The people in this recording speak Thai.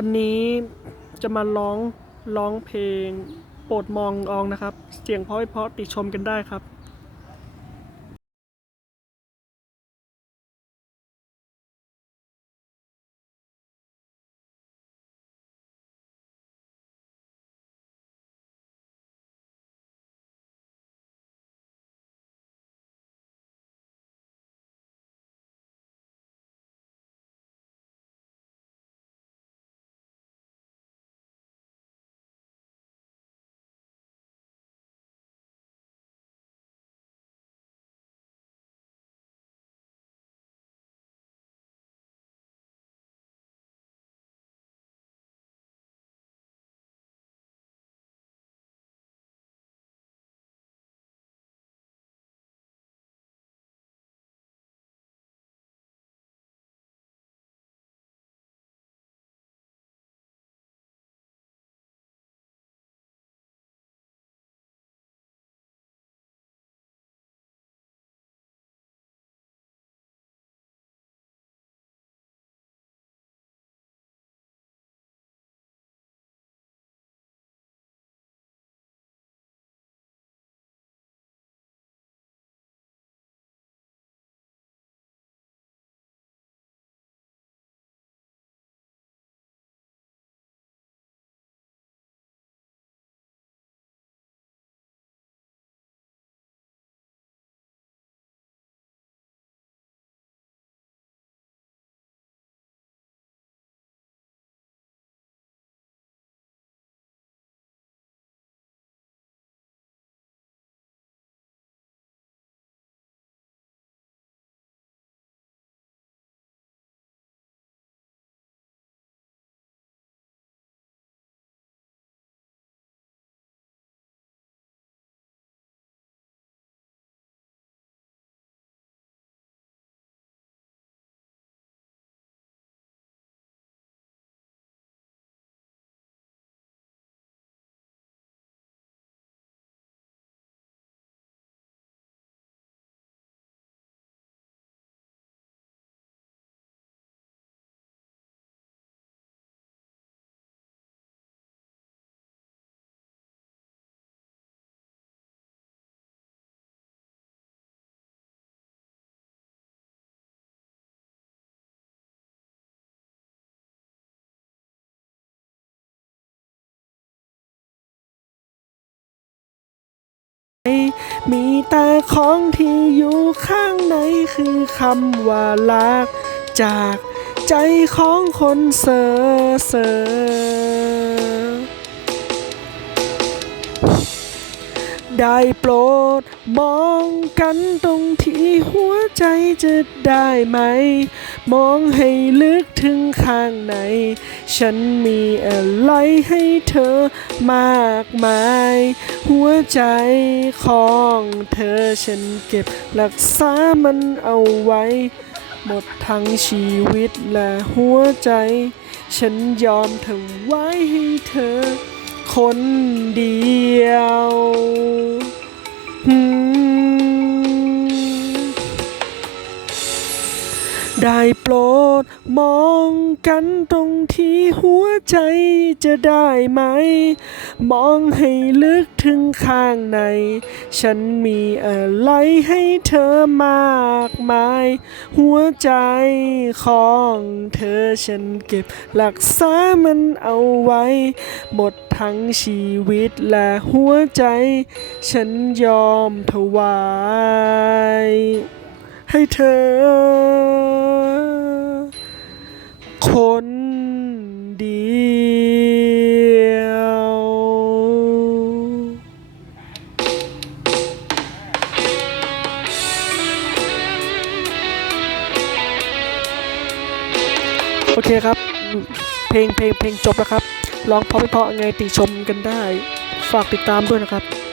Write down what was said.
วันนี้จะมาร้องร้องเพลง โปรดมองอองนะครับ เสียงเพราะเพราะติชมกันได้ครับ มีแต่ของที่อยู่ข้างในคือคำว่ารัก จากใจของคนเสอเสอ ได้โปรด มองกันตรงที่หัวใจจะได้ไหม มองให้ลึกถึงข้างใน ฉันมีอะไรให้เธอมากมาย หัวใจของเธอฉันเก็บรักษามันเอาไว้ หมดทั้งชีวิตและหัวใจ ฉันยอมทำไว้ให้เธอ คนเดียว ได้โปรดมองกันตรงที่หัวใจจะได้ไหม มองให้ลึกถึงข้างใน ฉันมีอะไรให้เธอมากมาย หัวใจของเธอฉันเก็บรักษามันเอาไว้ หมดทั้งชีวิตและหัวใจ ฉันยอมถวาย ให้เธอ คนเดียว โอเคครับ เพลงเพลงเพลงจบแล้วครับ ร้องเพราะไม่เพราะไงติชมกันได้ ฝากติดตามด้วยนะครับ